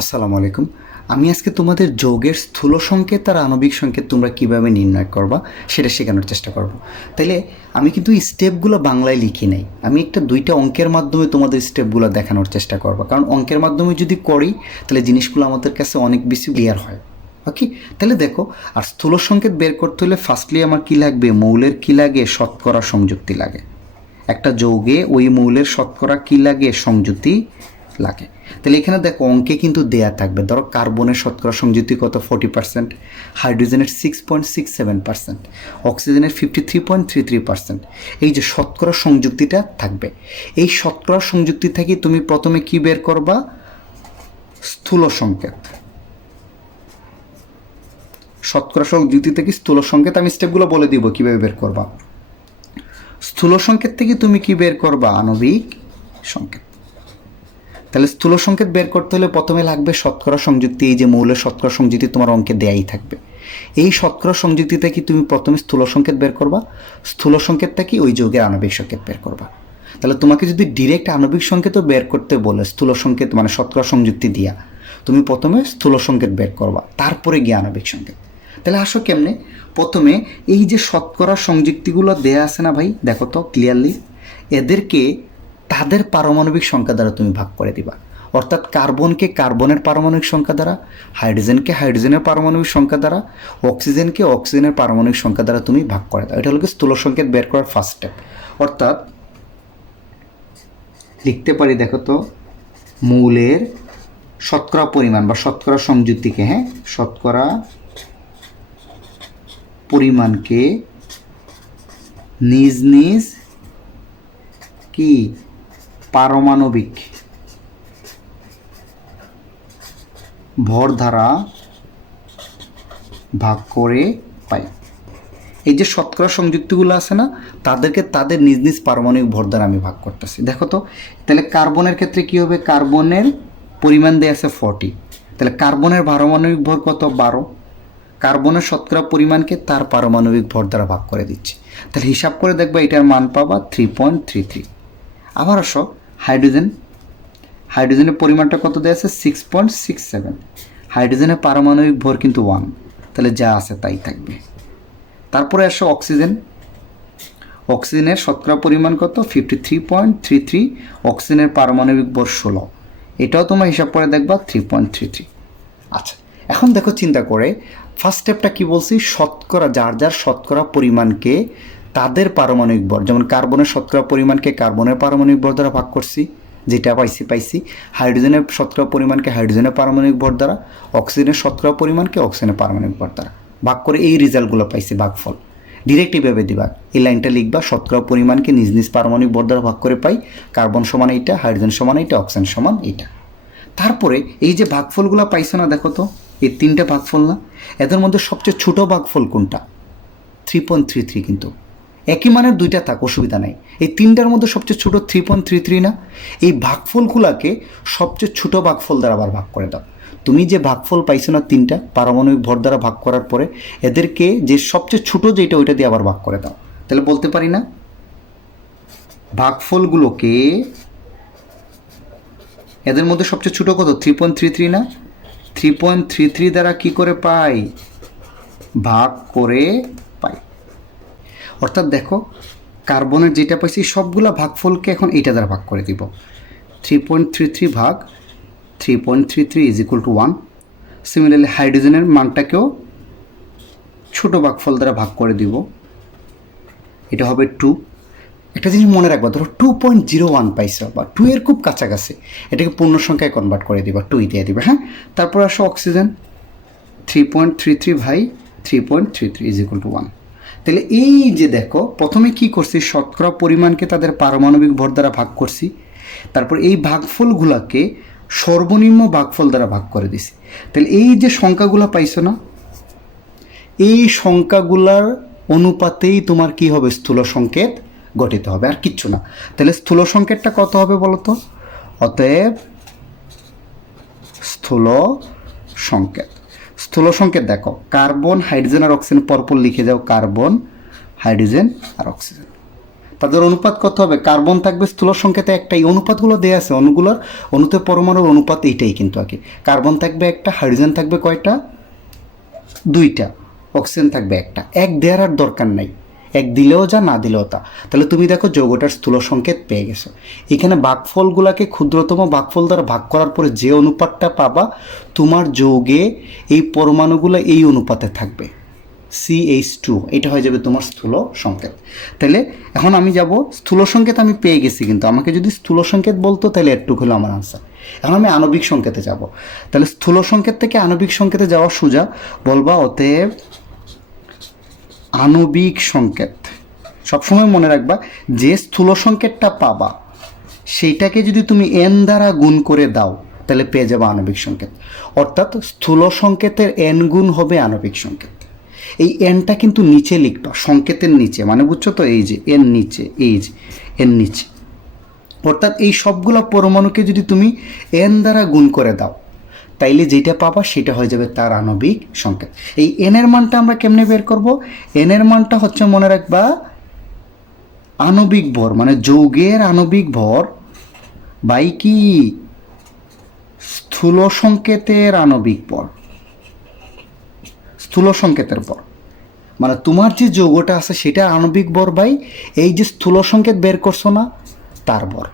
আসসালামু আলাইকুম। আমি আজকে তোমাদের যৌগের স্থূল সংকেত আর আণবিক সংকেত তোমরা কিভাবে নির্ণয় করবা সেটা শেখানোর চেষ্টা করব। তাইলে আমি কিন্তু এই স্টেপগুলো বাংলায় লিখি নাই, আমি একটা দুইটা অঙ্কের মাধ্যমে তোমাদের স্টেপগুলো দেখানোর চেষ্টা করব, কারণ অঙ্কের মাধ্যমে যদি করি তাহলে জিনিসগুলো আমাদের কাছে অনেক বেশি ক্লিয়ার হয়। ওকে, তাহলে দেখো, আর স্থূল সংকেত বের করতে হলে ফার্স্টলি আমার কী লাগবে, মৌলের কী লাগে, শতকরা সংযুক্তি লাগে। একটা যৌগে ওই মৌলের শতকরা কী লাগে, সংযুতি লাগে। তাহলে এখানে দেখো অঙ্কে কিন্তু দেয়া থাকবে, ধরো কার্বনের শতকরা সংযুক্তি কত, 40%, হাইড্রোজেনের 6.67%, অক্সিজেনের 53.33%। এই যে শতকরা সংযুক্তিটা থাকবে, এই শতকরা সংযুক্তি থেকে তুমি প্রথমে কি বের করবা, স্থূল সংকেত। শতকরা সংযুক্তি থেকে স্থূল সংকেত আমি স্টেপগুলো বলে দিব কিভাবে বের করবা। স্থূল সংকেত থেকে তুমি কি বের করবা, আণবিক সংকেত। তাহলে স্থূল সংকেত বের করতে হলে প্রথমে লাগবে শতকরা সংযুক্তি। এই যে মৌলের শতকরা সংযুক্তি তোমার অঙ্কে দেয়াই থাকবে, এই শতকরা সংযুক্তি থেকে তুমি প্রথমে স্থূল সংকেত বের করবা, স্থূল সংকেত থেকে ওই যৌগের আণবিক সংকেত বের করবা। তাহলে তোমাকে যদি ডিরেক্ট আণবিক সংকেতও বের করতে বলে, স্থূল সংকেত মানে শতকরা সংযুক্তি দিয়া, তুমি প্রথমে স্থূল সংকেত বের করবা, তারপরে গিয়ে আণবিক সংকেত। তাহলে আসো কেমনে, প্রথমে এই যে শতকরা সংযুক্তিগুলো দেয়া আছে না ভাই, দেখো তো ক্লিয়ারলি, এদেরকে তাদের পারমাণবিক সংখ্যা দ্বারা তুমি ভাগ করে দিবা। অর্থাৎ কার্বনকে কার্বনের পারমাণবিক সংখ্যা দ্বারা, হাইড্রোজেনকে হাইড্রোজেনের পারমাণবিক সংখ্যা দ্বারা, অক্সিজেনকে অক্সিজেনের পারমাণবিক সংখ্যা দ্বারা তুমি ভাগ করে দাও। এটা হলো স্থূল সংকেত বের করার ফার্স্ট স্টেপ। অর্থাৎ লিখতে পারি, দেখো তো, মৌলের শতকরা পরিমাণ বা শতকরা সংযুক্তিকে, হ্যাঁ, শতকরা পরিমাণকে নিজ নিজ কি পারমাণবিক ভর দ্বারা ভাগ করে পাই। এই যে শতকরা সংযুক্তিগুলো আছে না, তাদেরকে তাদের নিজ নিজ পারমাণবিক ভর দ্বারা আমি ভাগ করতেছি। দেখো তো, তাহলে কার্বনের ক্ষেত্রে কি হবে, কার্বনের পরিমাণ দেয়া আছে 40, তাহলে কার্বনের পারমাণবিক ভর কত, 12। কার্বনের শতকরা পরিমাণকে তার পারমাণবিক ভর দ্বারা ভাগ করে দিচ্ছি, তাহলে হিসাব করে দেখবা এটার মান পাবা 3.33। আবার আসো হাইড্রোজেন, হাইড্রোজেনের পরিমাণটা কত দেওয়া আছে, 6.67। হাইড্রোজেনের পারমাণবিক ভর কিন্তু 1, তাহলে যা আছে তাই থাকবে। তারপরে আসো অক্সিজেন, অক্সিজেনের শতকরা পরিমাণ কত, 53.33, অক্সিজেনের পারমাণবিক ভর 16, এটাও তোমার হিসাব করে দেখবা 3.33। আচ্ছা, এখন দেখো চিন্তা করে ফার্স্ট স্টেপটা কি বলছি, শতকরা যার যার শতকরা পরিমাণকে তাদের পারমাণবিক ভর, যেমন কার্বনের শতকরা পরিমাণকে কার্বনের পারমাণবিক ভর দ্বারা ভাগ করছি, যেটা পাইছি। হাইড্রোজেনের শতকরা পরিমাণকে হাইড্রোজেনের পারমাণবিক ভর দ্বারা, অক্সিজেনের শতকরা পরিমাণকে অক্সিজেনের পারমাণবিক ভর দ্বারা ভাগ করে এই রেজাল্টগুলো পাইছি, ভাগফল। ডিরেক্ট এইভাবে দিবা, এই লাইনটা লিখবা, শতকরা পরিমাণকে নিজ নিজ পারমাণবিক ভর দ্বারা ভাগ করে পাই, কার্বন সমান এইটা, হাইড্রোজেন সমান এইটা, অক্সিজেন সমান এইটা। তারপরে এই যে ভাগফলগুলো পাইছো না, দেখো তো, এই তিনটা ভাগফল না, এদের মধ্যে সবচেয়ে ছোট ভাগফল কোনটা, 3.33। কিন্তু একই মানের দুইটা থাক, অসুবিধা নাই, এই তিনটার মধ্যে সবচেয়ে ছোট 3.33 না। এই ভাগফলগুলোকে সবচেয়ে ছোট ভাগফল দ্বারা আবার ভাগ করে দাও। তুমি যে ভাগফল পাইছো না তিনটা, পারমাণবিক ভর দ্বারা ভাগ করার পরে এদেরকে যে সবচেয়ে ছোট যেটা ওইটা দিয়ে আবার ভাগ করে দাও। তাহলে বলতে পারি না, ভাগফলগুলোকে এদের মধ্যে সবচেয়ে ছোটো কত, 3.33 না, 3.33 দ্বারা কি করে পাই, ভাগ করে পাই। অর্থাৎ দেখো, কার্বনের যেটা পাইছি সবগুলা ভাগফলকে এখন এইটা দ্বারা ভাগ করে দিব, 3.33 ভাগ 3.33 ইজ ইকুয়াল টু 1। সিমিলারলি হাইড্রোজেনের মানটাকেও ছোটো ভাগফল দ্বারা ভাগ করে দিব, এটা হবে 2। একটা জিনিস মনে রাখবা, ধরো 2.01 পাইছো বা 2 এর খুব কাছাকাছি, এটাকে পূর্ণ সংখ্যায় কনভার্ট করে দিবা, 2 দিয়ে দিবা, হ্যাঁ। তারপর আসো অক্সিজেন, 3.33 ভাই 3.33 ইজ ইকুয়াল টু 1। তাহলে এই যে দেখো, প্রথমে কি করছি, শতকরা পরিমাণকে তাদের পারমাণবিক ভর দ্বারা ভাগ করছি, তারপর এই ভাগফলগুলোকে সর্বনিম্ন ভাগফল দ্বারা ভাগ করে দিছি। তাহলে এই যে সংখ্যাগুলো পাইছো না, এই সংখ্যাগুলার অনুপাতেই তোমার কি হবে, স্থূল সংকেত গঠিত হবে, আর কিচ্ছু না। তাহলে স্থূল সংকেতটা কত হবে বলো তো, অতএব স্থূল সংকেত, স্থূল সংকেত দেখো, কার্বন হাইড্রোজেন আর অক্সিজেন পরপর লিখে যাও, কার্বন হাইড্রোজেন আর অক্সিজেন। তাদের অনুপাত কত হবে? কার্বন থাকবে স্থূল সংকেতে একটা, এই অনুপাতগুলো দেওয়া আছে, অণুতে পরমাণুর অনুপাত এইটাই কিন্তু আগে। কার্বন থাকবে একটা, হাইড্রোজেন থাকবে কয়টা? দুইটা, অক্সিজেন থাকবে একটা। এক দেওয়ার আর দরকার নাই, এক দিলেও যা না দিলেও তা। তাহলে তুমি দেখো যৌগটার স্থূল সংকেত পেয়ে গেছো। এখানে ভাগফলগুলোকে ক্ষুদ্রতম ভাগফল দ্বারা ভাগ করার পরে যে অনুপাতটা পাবা, তোমার যৌগে এই পরমাণুগুলো এই অনুপাতে থাকবে, CH2, এটা হয়ে যাবে তোমার স্থূল সংকেত। তাহলে এখন আমি যাব স্থূল সংকেত আমি পেয়ে গেছি, কিন্তু আমাকে যদি স্থূল সংকেত বলতো তাহলে একটু হলো আমার আনসার। এখন আমি আণবিক সংকেতে যাব। তাহলে স্থূল সংকেত থেকে আণবিক সংকেতে যাওয়া সোজা, বলবা অতএব আণবিক সংকেত। সবসময় মনে রাখবা যে স্থূল সংকেতটা পাবা সেইটাকে যদি তুমি n দ্বারা গুণ করে দাও তাহলে পেয়ে যাবে আণবিক সংকেত। অর্থাৎ স্থূল সংকেতের n গুণ হবে আণবিক সংকেত। এই nটা কিন্তু নিচে লিখবা, সংকেতের নিচে, মানে বুঝছো তো, এই যে n নিচে, এই যে n নিচে। অর্থাৎ এই সবগুলো পরমাণুকে যদি তুমি n দ্বারা গুণ করে দাও তাইলে যেটা পাবা সেটা হয়ে যাবে তার আণবিক সংকেত। এই n এর মানটা আমরা কেমনে বের করব? n এর মানটা হচ্ছে মনে রাখবা আণবিক ভর, মানে যৌগের আণবিক ভর বাই কি স্থূল সংকেতের আণবিক ভর, স্থূল সংকেতের ভর, মানে তোমার যে যৌগটা আছে সেটা আণবিক ভর বাই এই যে স্থূল সংকেত বের করছো না তার ভর।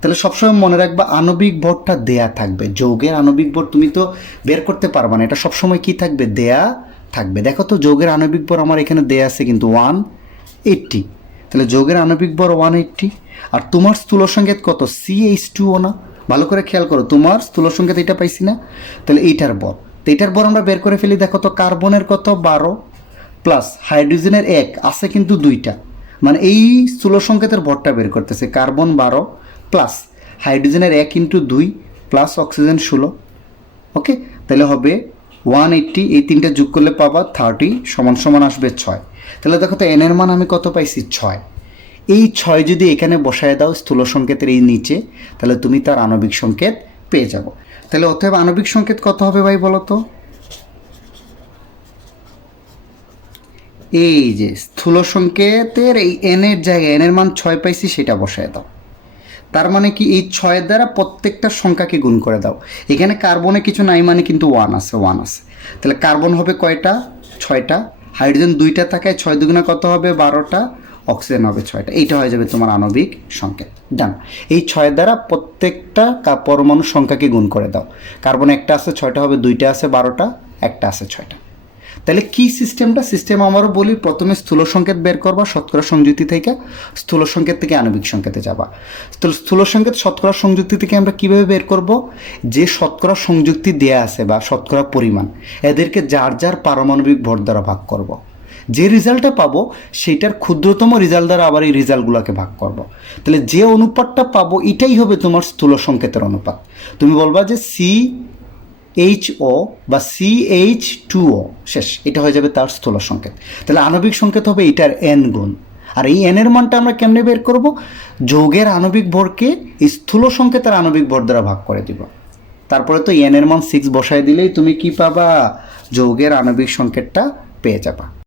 তাহলে সবসময় মনে রাখবা আণবিক ভরটা দেয়া থাকবে। যৌগের আণবিক ভর তুমি তো বের করতে পারবা না, এটা সবসময় কি থাকবে? দেয়া থাকবে। দেখো তো যৌগের আণবিক ভর আমার এখানে দেয়া আছে কিন্তু 180। তাহলে যৌগের আণবিক ভর 180, আর তোমার স্থূল সংকেত কত? CH2O না? ভালো করে খেয়াল করো, তোমার স্থূল সংকেত এটা পাইছি না? তাহলে এইটার ভর, তো এইটার ভর আমরা বের করে ফেলি। দেখো তো কার্বনের কত? 12 প্লাস হাইড্রোজেনের 1 আছে কিন্তু দুইটা, মানে এই স্থূল সংকেতের ভরটা বের করতেছে। কার্বন 12 প্লাস হাইড্রোজেনের 1 × 2 প্লাস অক্সিজেন 16। ওকে, তাহলে হবে 180, এই তিনটা যোগ করলে পাবা 30 সমান সমান আসবে 6। তাহলে দেখো তো n এর মান আমি কত পাইছি? 6। এই 6 যদি এখানে বসায় দাও স্থূল সংকেতের এই নিচে, তাহলে তুমি তার আণবিক সংকেত পেয়ে যাবো। তাহলে অতএব আণবিক সংকেত কত হবে ভাই বলো তো? এই যে স্থূল সংকেতের এই n এর জায়গায় n এর মান 6 পাইছি সেটা বসায় দাও। তার মানে কি এই 6 দ্বারা প্রত্যেকটা সংখ্যাকে গুণ করে দাও। এখানে কার্বনে কিছু নাই মানে কিন্তু 1 আছে, 1 আছে। তাহলে কার্বন হবে কয়টা? 6টা। হাইড্রোজেন 2টা থাকায় 6 দুগুণা কত হবে? 12টা। অক্সিজেন হবে 6টা। এইটা হয়ে যাবে তোমার আণবিক সংকেত। ডান। এই 6 দ্বারা প্রত্যেকটা পরমাণুর সংখ্যাকে গুণ করে দাও। কার্বন একটা আছে 6টা হবে, 2টা আছে 12টা, একটা আছে 6টা। তাহলে কি সিস্টেম আমারও বলি, প্রথমে স্থূল সংকেত বের করবা শতকরা সংযুক্তি থেকে, স্থূল সংকেত থেকে আণবিক সংকেতে যাবা। স্থূল সংকেত শতকরা সংযুক্তি থেকে আমরা কিভাবে বের করব? যে শতকরা সংযুক্তি দেয়া আছে বা শতকরা পরিমাণ, এদেরকে যার যার পারমাণবিক ভর দ্বারা ভাগ করব। যে রেজাল্টটা পাবো সেটার ক্ষুদ্রতম রেজাল্ট দ্বারা আবার এই রেজাল্টগুলোকে ভাগ করব। তাহলে যে অনুপাতটা পাবো এটাই হবে তোমার স্থূল সংকেতের অনুপাত। তুমি বলবা যে CHO বা CH2O শেষ, এটা হয়ে যাবে তার স্থূল সংকেত। তাহলে আণবিক সংকেত হবে এটার n গুণ। আর এই n এর মানটা আমরা কেমনে বের করব? যৌগের আণবিক ভরকে স্থূল সংকেতের আণবিক ভর দ্বারা ভাগ করে দিব। তারপরে তো n এর মান 6 বসায় দিলেই তুমি কি পাবা? যৌগের আণবিক সংকেতটা পেয়ে যাবা।